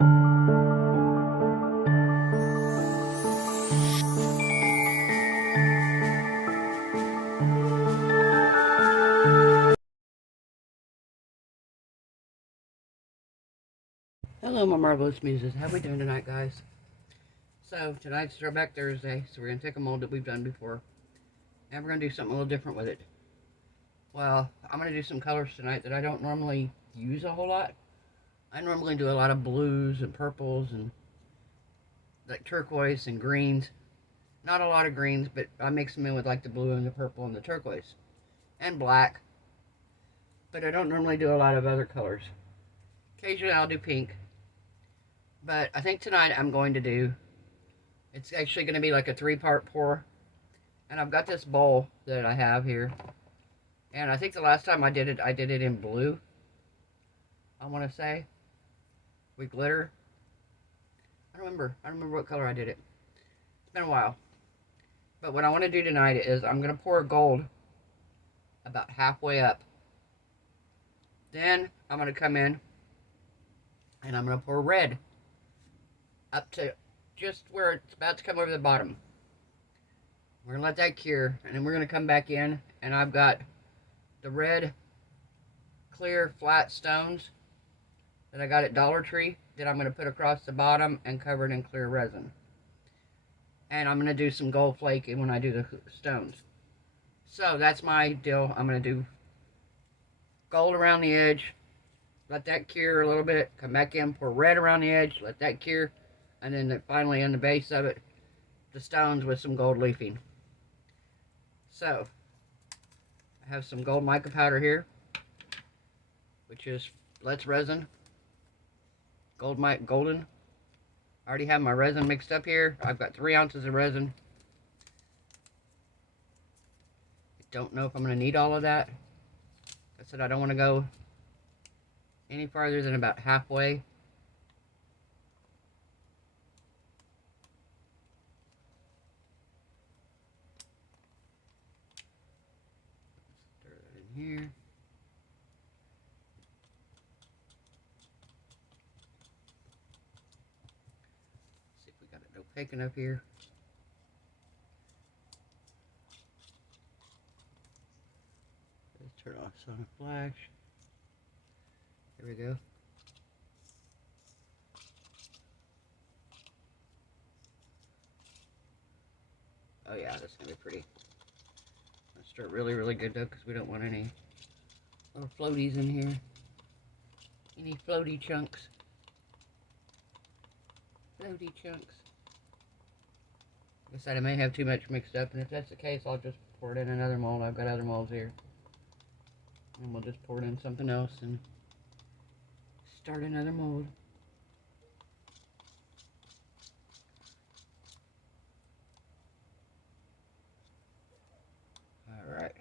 Hello, my marvelous muses. How we doing tonight, guys? So, tonight's Throwback Thursday, so we're going to take a mold that we've done before, and we're going to do something a little different with it. Well, I'm going to do some colors tonight that I don't normally use a whole lot. I normally do a lot of blues and purples and like turquoise and greens. Not a lot of greens, but I mix them in with like the blue and the purple and the turquoise. And black. But I don't normally do a lot of other colors. Occasionally I'll do pink. But I think tonight I'm going to do, it's actually going to be like a 3-part pour. And I've got this bowl that I have here. And I think the last time I did it in blue. I want to say. With glitter. I don't remember what color I did it. It's been a while. But what I want to do tonight is I'm going to pour gold about halfway up. Then I'm going to come in and I'm going to pour red up to just where it's about to come over the bottom. We're going to let that cure, and then we're going to come back in, and I've got the red clear flat stones that I got at Dollar Tree that I'm going to put across the bottom and cover it in clear resin. And I'm going to do some gold flake when I do the stones. So that's my deal. I'm going to do gold around the edge, let that cure a little bit, come back in, pour red around the edge, let that cure, and then finally in the base of it, the stones with some gold leafing. So, I have some gold mica powder here, which is Let's Resin, golden. I already have my resin mixed up here. I've got 3 ounces of resin. I don't know if I'm going to need all of that. I said I don't want to go any farther than about halfway. Stir that in here. See if we got it opaque enough here. Let's turn off Sonic Flash. Here we go. Oh yeah, that's gonna be pretty. Let's stir it really, really good though, because we don't want any little floaties in here. Any floaty chunks. Floaty chunks. Like I said, I may have too much mixed up, and if that's the case, I'll just pour it in another mold. I've got other molds here. And we'll just pour it in something else and start another mold. Alright.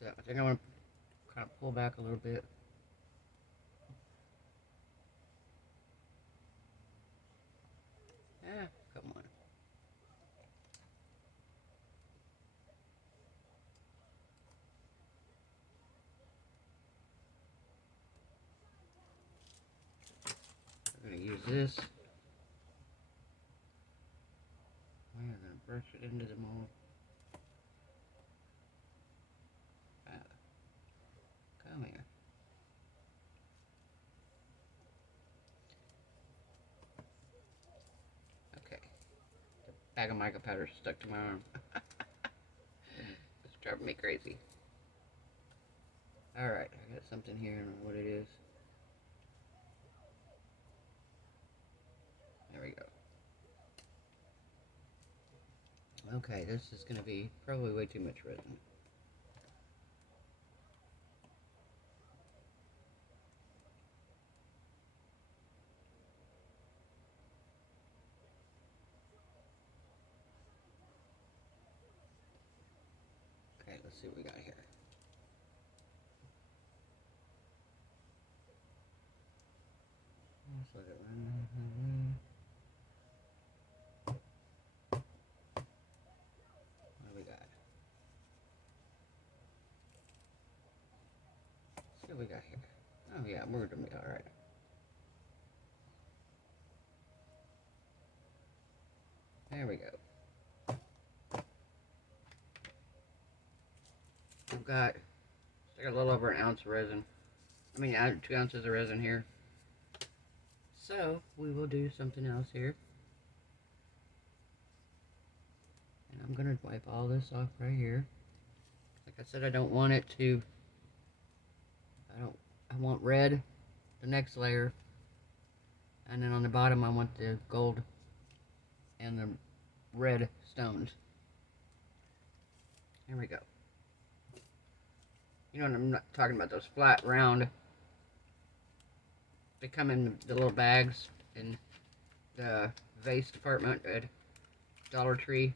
So I think I'm going to kind of pull back a little bit. Come on. I'm going to use this. I'm going to brush it into the mold. Come here. Okay. The bag of mica powder stuck to my arm. It's driving me crazy. Alright, I got something here. I don't know what it is. There we go. Okay, this is going to be probably way too much resin. Okay, let's see what we got here. Let's let it run. What do we got? do we got here? Oh yeah, we're gonna be alright. There we go. I've got a little over an ounce of resin. I mean, 2 ounces of resin here. So, we will do something else here. And I'm going to wipe all this off right here. Like I said, I don't want it to, I want red, the next layer. And then on the bottom, I want the gold and the red stones. Here we go. You know what I'm not talking about, those flat, round, they come in the little bags in the vase department at Dollar Tree.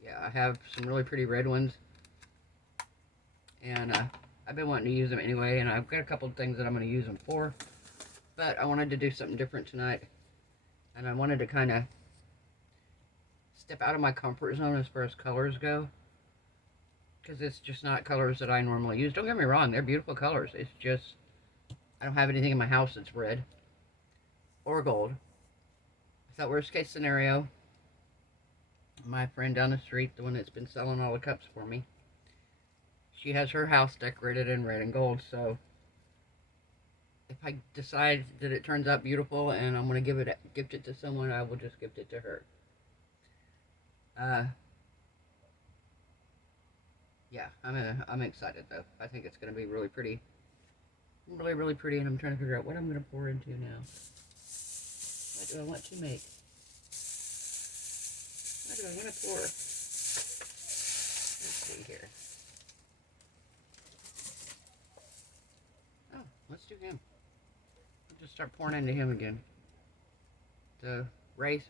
Yeah, I have some really pretty red ones. And I've been wanting to use them anyway, and I've got a couple of things that I'm going to use them for. But I wanted to do something different tonight. And I wanted to kind of step out of my comfort zone as far as colors go. Because it's just not colors that I normally use. Don't get me wrong, they're beautiful colors. It's just, I don't have anything in my house that's red or gold. I thought worst case scenario, my friend down the street, the one that's been selling all the cups for me, she has her house decorated in red and gold. So if I decide that it turns out beautiful and I'm going to gift it to someone, I will just gift it to her. Yeah, I'm excited though. I think it's going to be really pretty. Really, really pretty, and I'm trying to figure out what I'm going to pour into now. What do I want to make? What do I want to pour? Let's see here. Oh, let's do him. I'll just start pouring into him again. The rice.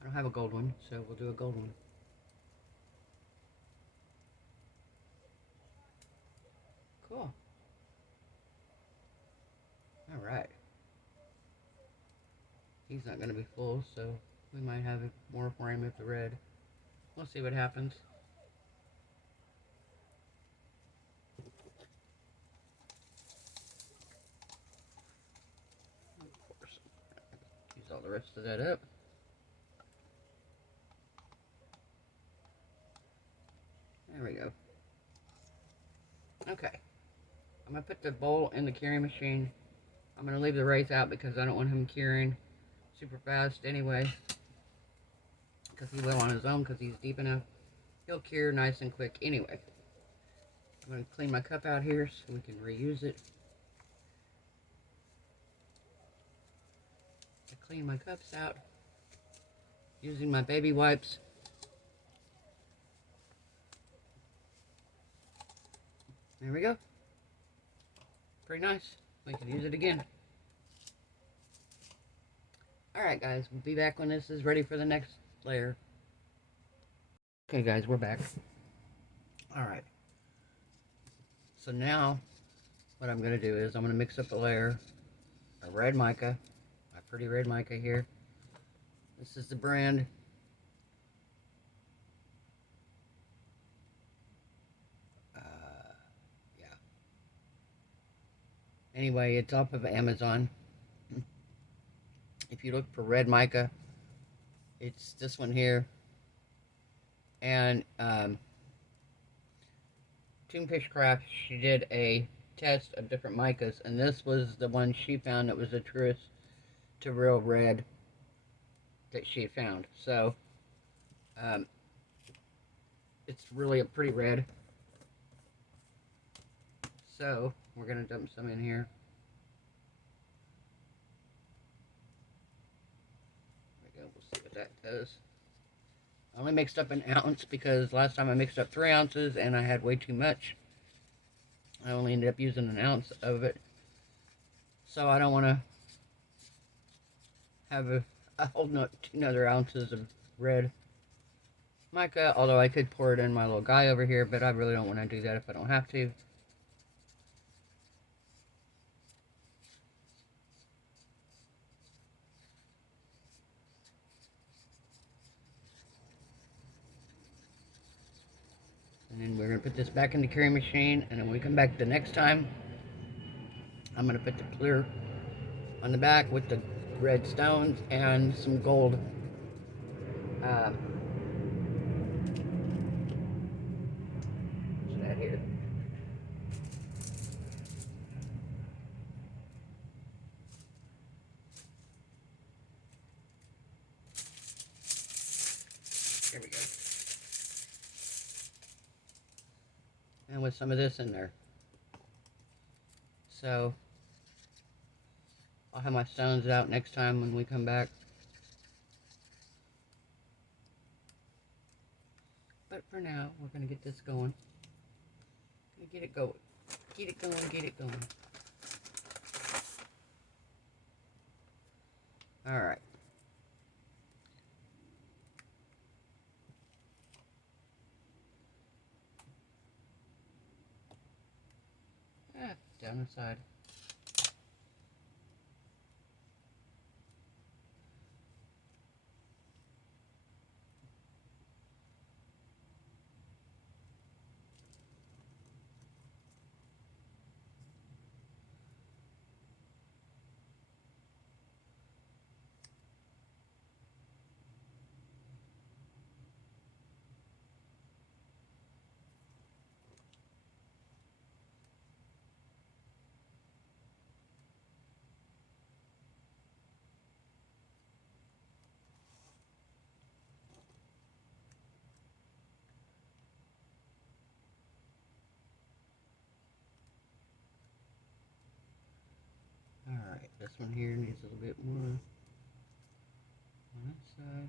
I don't have a gold one, so we'll do a gold one. Cool. Alright. He's not going to be full, so we might have more for him with the red. We'll see what happens. Use all the rest of that up. There we go. Okay. I'm going to put the bowl in the curing machine. I'm going to leave the rice out because I don't want him curing super fast anyway. Because he will on his own because he's deep enough. He'll cure nice and quick anyway. I'm going to clean my cup out here so we can reuse it. I clean my cups out using my baby wipes. There we go. Pretty nice. We can use it again. Alright guys, we'll be back when this is ready for the next layer. Okay guys, we're back. Alright. So now, what I'm going to do is I'm going to mix up a layer of red mica. My pretty red mica here. This is the brand. Anyway, it's off of Amazon. If you look for red mica, it's this one here. And Toonfish Craft, she did a test of different micas, and this was the one she found that was the truest to real red that she found. So it's really a pretty red. So we're going to dump some in here. There we go. We'll see what that does. I only mixed up an ounce because last time I mixed up 3 ounces and I had way too much. I only ended up using an ounce of it. So I don't want to have a whole another ounces of red mica. Although I could pour it in my little guy over here, but I really don't want to do that if I don't have to. And then we're going to put this back in the curing machine, and then when we come back the next time, I'm going to put the clear on the back with the red stones and some gold what's that here? Here we go. And with some of this in there. So I'll have my stones out next time when we come back. But for now, we're going to get this going. Get it going. Get it going, get it going. Alright. Down the side. Alright, this one here needs a little bit more on that side.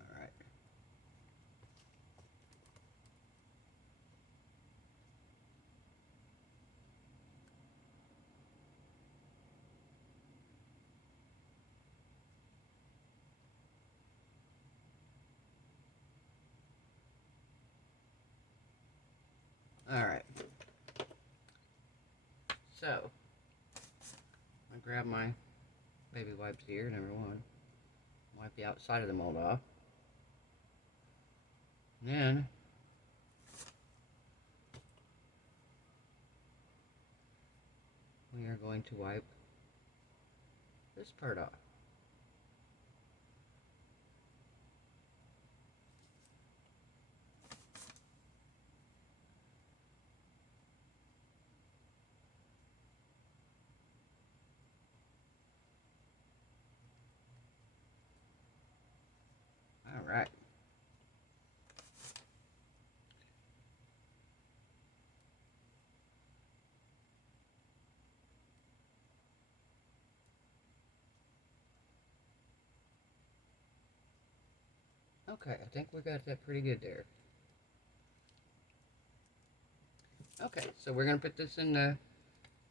Alright. Alright. So, I grab my baby wipes here, number one. Wipe the outside of the mold off. And then we are going to wipe this part off. Alright. Okay, I think we got that pretty good there. Okay, so we're going to put this in the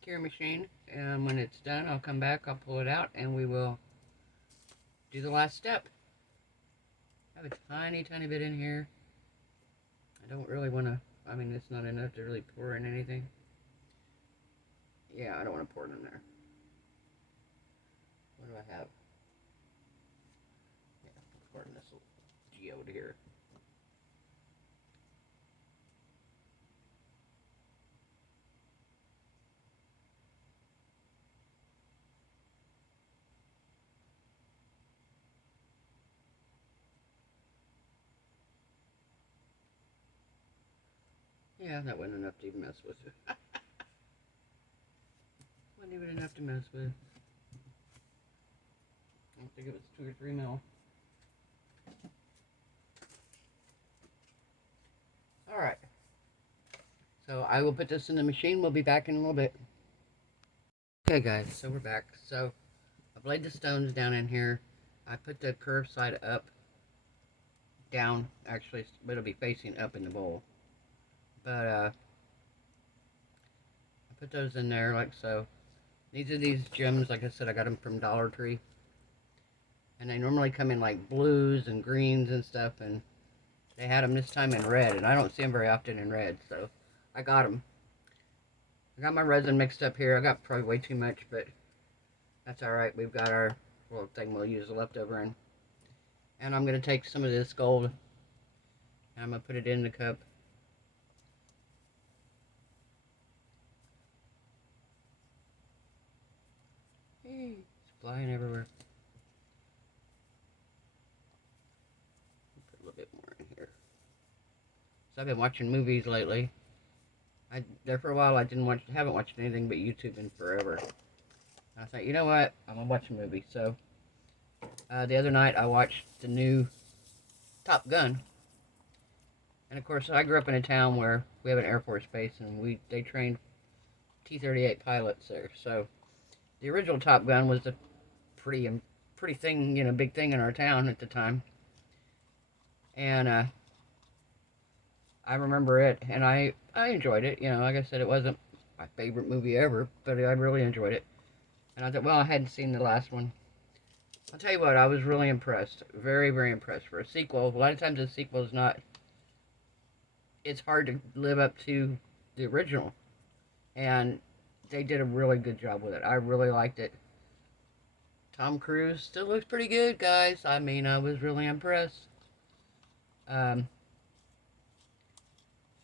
cure machine, and when it's done, I'll come back, I'll pull it out, and we will do the last step. I have a tiny, tiny bit in here. I don't really want to, I mean, it's not enough to really pour in anything. Yeah, I don't want to pour it in there. What do I have? Yeah, I'll pour it in this little geode here. Yeah, that wasn't enough to even mess with. Wasn't even enough to mess with. I don't think it was 2 or 3 mil. Alright. So I will put this in the machine. We'll be back in a little bit. Okay guys, so we're back. So I've laid the stones down in here. I put the curved side up, down, actually, but it'll be facing up in the bowl. But I put those in there like so. These are these gems, like I said, I got them from Dollar Tree. And they normally come in like blues and greens and stuff. And They had them this time in red, and I don't see them very often in red, so I got them. I got my resin mixed up here. I got probably way too much, but that's alright. We've got our little thing we'll use the leftover in. And I'm going to take some of this gold, and I'm going to put it in the cup. Hey, it's flying everywhere. Put a little bit more in here. So I've been watching movies lately. There for a while I haven't watched anything but YouTube in forever. And I thought, you know what? I'm going to watch a movie. So the other night I watched the new Top Gun. And of course I grew up in a town where we have an Air Force base, and they trained T-38 pilots there. So the original Top Gun was a pretty thing, big thing in our town at the time. And I remember it, and I enjoyed it. Like I said, it wasn't my favorite movie ever, but I really enjoyed it. And I thought, well, I hadn't seen the last one. I'll tell you what, I was really impressed. Very, very impressed. For a sequel, a lot of times a sequel is not... It's hard to live up to the original. And they did a really good job with it. I really liked it. Tom Cruise still looks pretty good, guys. I mean, I was really impressed.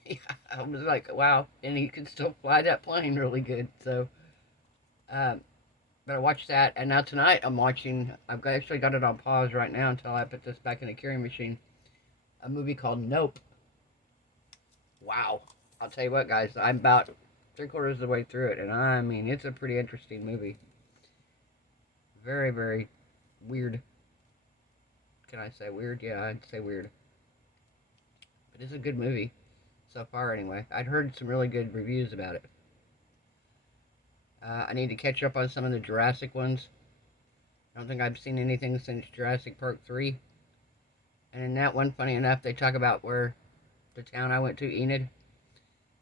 Yeah, I was like, wow. And he could still fly that plane really good. So, but I watched that. And now tonight I've actually got it on pause right now until I put this back in the carrying machine. A movie called Nope. Wow. I'll tell you what, guys. I'm about 3/4 of the way through it. And I mean, it's a pretty interesting movie. Very, very weird. Can I say weird? Yeah, I'd say weird. But it's a good movie. So far, anyway. I'd heard some really good reviews about it. I need to catch up on some of the Jurassic ones. I don't think I've seen anything since Jurassic Park 3. And in that one, funny enough, they talk about where the town I went to, Enid.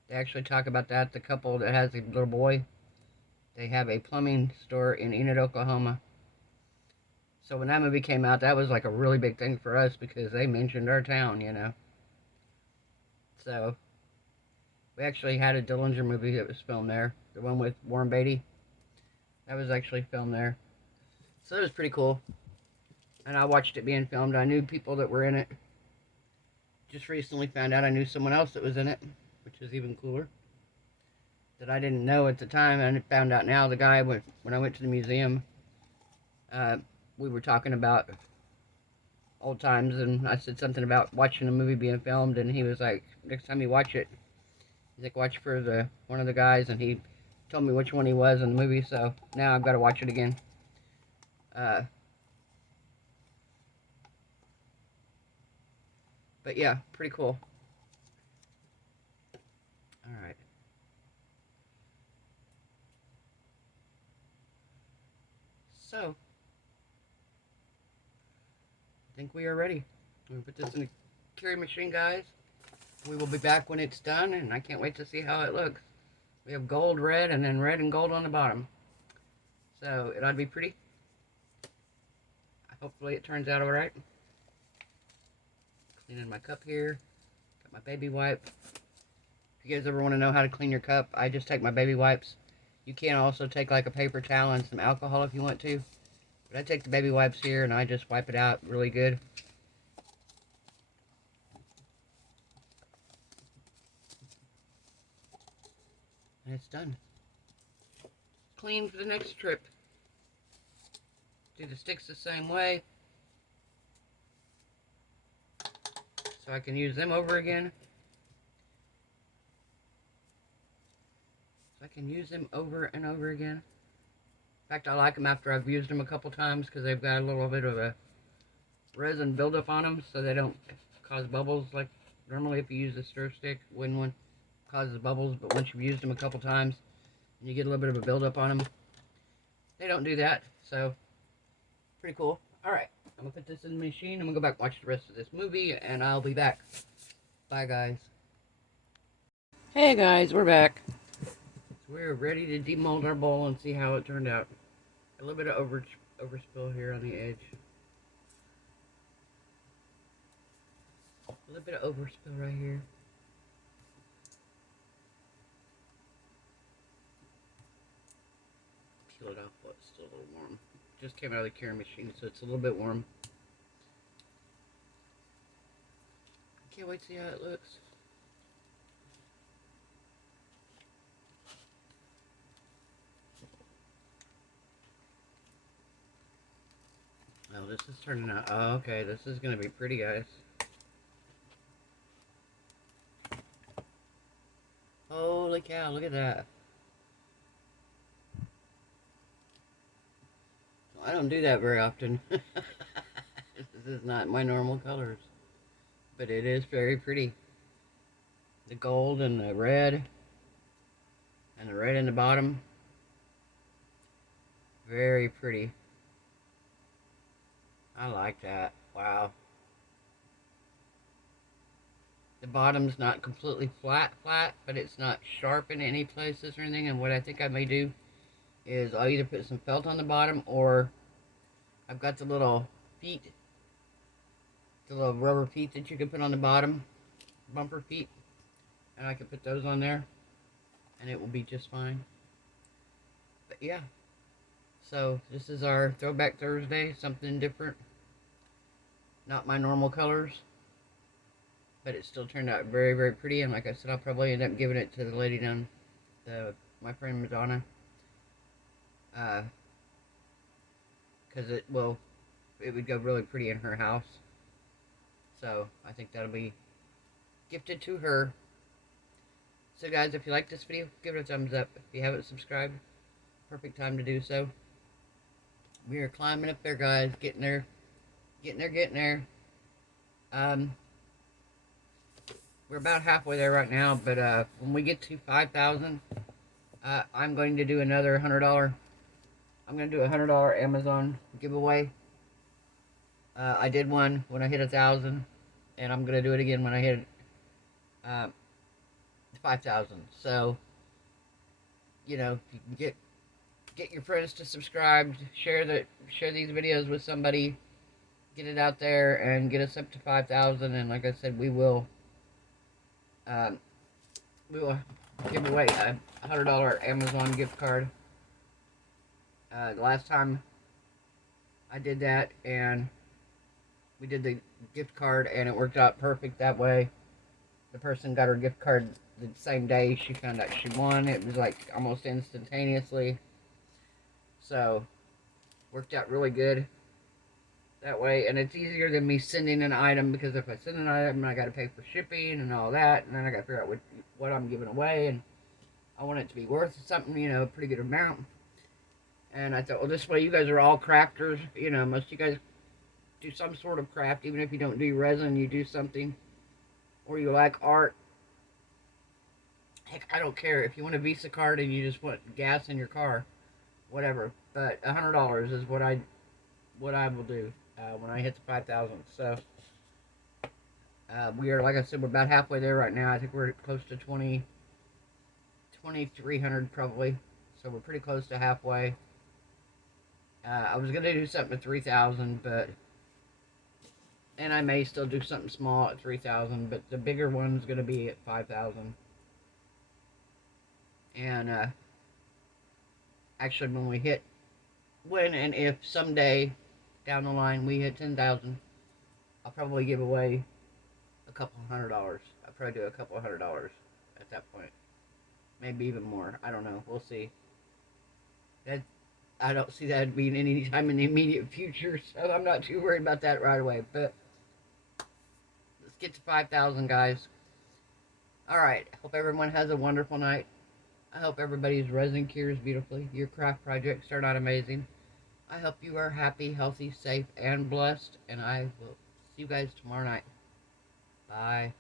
They actually talk about that. The couple that has a little boy, they have a plumbing store in Enid, Oklahoma. So when that movie came out, that was like a really big thing for us because they mentioned our town, So, we actually had a Dillinger movie that was filmed there. The one with Warren Beatty. That was actually filmed there. So it was pretty cool. And I watched it being filmed. I knew people that were in it. Just recently found out I knew someone else that was in it, which is even cooler. That I didn't know at the time, and I found out now. The guy, when I went to the museum, we were talking about old times, and I said something about watching a movie being filmed, and he was like, next time you watch it, he's like, watch for one of the guys, and he told me which one he was in the movie, so now I've got to watch it again. But yeah, pretty cool. Alright. So, I think we are ready. I'm going to put this in the carry machine, guys. We will be back when it's done, and I can't wait to see how it looks. We have gold, red, and then red and gold on the bottom. So, it ought to be pretty. Hopefully it turns out alright. Cleaning my cup here. Got my baby wipe. If you guys ever want to know how to clean your cup, I just take my baby wipes. You can also take like a paper towel and some alcohol if you want to. But I take the baby wipes here and I just wipe it out really good. And it's done. Clean for the next trip. Do the sticks the same way. So I can use them over again. I can use them over and over again. In fact, I like them after I've used them a couple times because they've got a little bit of a resin buildup on them so they don't cause bubbles like normally if you use a stir stick. One causes bubbles, but once you've used them a couple times and you get a little bit of a buildup on them, they don't do that. So, pretty cool. Alright, I'm going to put this in the machine. I'm going to go back and watch the rest of this movie and I'll be back. Bye, guys. Hey, guys, we're back. We're ready to demold our bowl and see how it turned out. A little bit of overspill here on the edge. A little bit of overspill right here. Peel it off while it's still a little warm. Just came out of the curing machine, so it's a little bit warm. Can't wait to see how it looks. Oh, this is turning out. Oh, okay, this is going to be pretty, guys. Holy cow, look at that. I don't do that very often. This is not my normal colors. But it is very pretty. The gold and the red. And the red in the bottom. Very pretty. I like that. Wow. The bottom's not completely flat, but it's not sharp in any places or anything. And what I think I may do is I'll either put some felt on the bottom, or I've got the little feet, the little rubber feet that you can put on the bottom, bumper feet, and I can put those on there, and it will be just fine. But yeah, so this is our Throwback Thursday, something different. Not my normal colors, but it still turned out very, very pretty. And like I said, I'll probably end up giving it to the lady down, my friend Madonna, because it would go really pretty in her house. So I think that'll be gifted to her. So guys, if you like this video, give it a thumbs up. If you haven't subscribed, perfect time to do so. We are climbing up there, guys, getting there. We're about halfway there right now, but when we get to 5,000, I'm going to do another $100. I'm going to do a $100 Amazon giveaway. I did one when I hit 1,000, and I'm going to do it again when I hit 5,000. So, you know, you can get your friends to subscribe, share these videos with somebody, get it out there, and get us up to 5,000. And like I said, we will give away a $100 Amazon gift card. The last time I did that, and we did the gift card, and it worked out perfect that way. The person got her gift card the same day she found out she won. It was like almost instantaneously. So, worked out really good that way. And it's easier than me sending an item, because if I send an item, I got to pay for shipping and all that. And then I got to figure out what I'm giving away. And I want it to be worth something, you know, a pretty good amount. And I thought, well, this way you guys are all crafters. You know, most of you guys do some sort of craft. Even if you don't do resin, you do something. Or you like art. Heck, I don't care. If you want a Visa card and you just want gas in your car, whatever. But $100 is what I will do when I hit the 5,000. So we are, like I said, we're about halfway there right now. I think we're close to 2,300 probably. So we're pretty close to halfway. I was gonna do something at 3,000, and I may still do something small at 3,000, but the bigger one's gonna be at 5,000. And actually, when and if someday down the line we hit 10,000, I'll probably give away a couple $100. I'll probably do a couple $100 at that point, maybe even more. I don't know. We'll see. I don't see that being any time in the immediate future, so I'm not too worried about that right away. But let's get to 5,000, guys. Alright, hope everyone has a wonderful night. I hope everybody's resin cures beautifully. Your craft projects start out amazing. I hope you are happy, healthy, safe, and blessed. And I will see you guys tomorrow night. Bye.